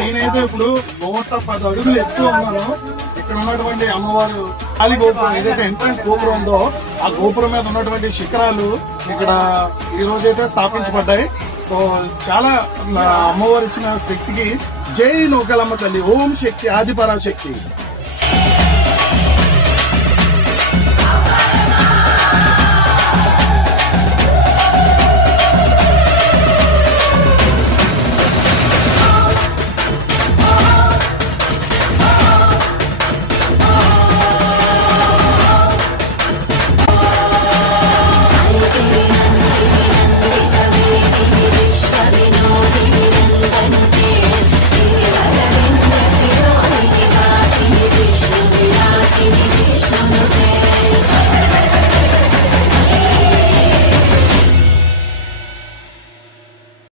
నేనైతే ఇప్పుడు 110 అడుగులు ఎత్తు ఉన్నాను. ఇక్కడ ఉన్నటువంటి అమ్మవారు ఖాళీ గోపురం ఏదైతే ఎంట్రన్స్ గోపురం ఉందో ఆ గోపురం మీద ఉన్నటువంటి శిఖరాలు ఇక్కడ ఈ రోజైతే స్థాపించబడ్డాయి. సో చాలా అమ్మవారు ఇచ్చిన శక్తికి జై నూకాలమ్మ తల్లి. ఓం శక్తి ఆది పరాశక్తి.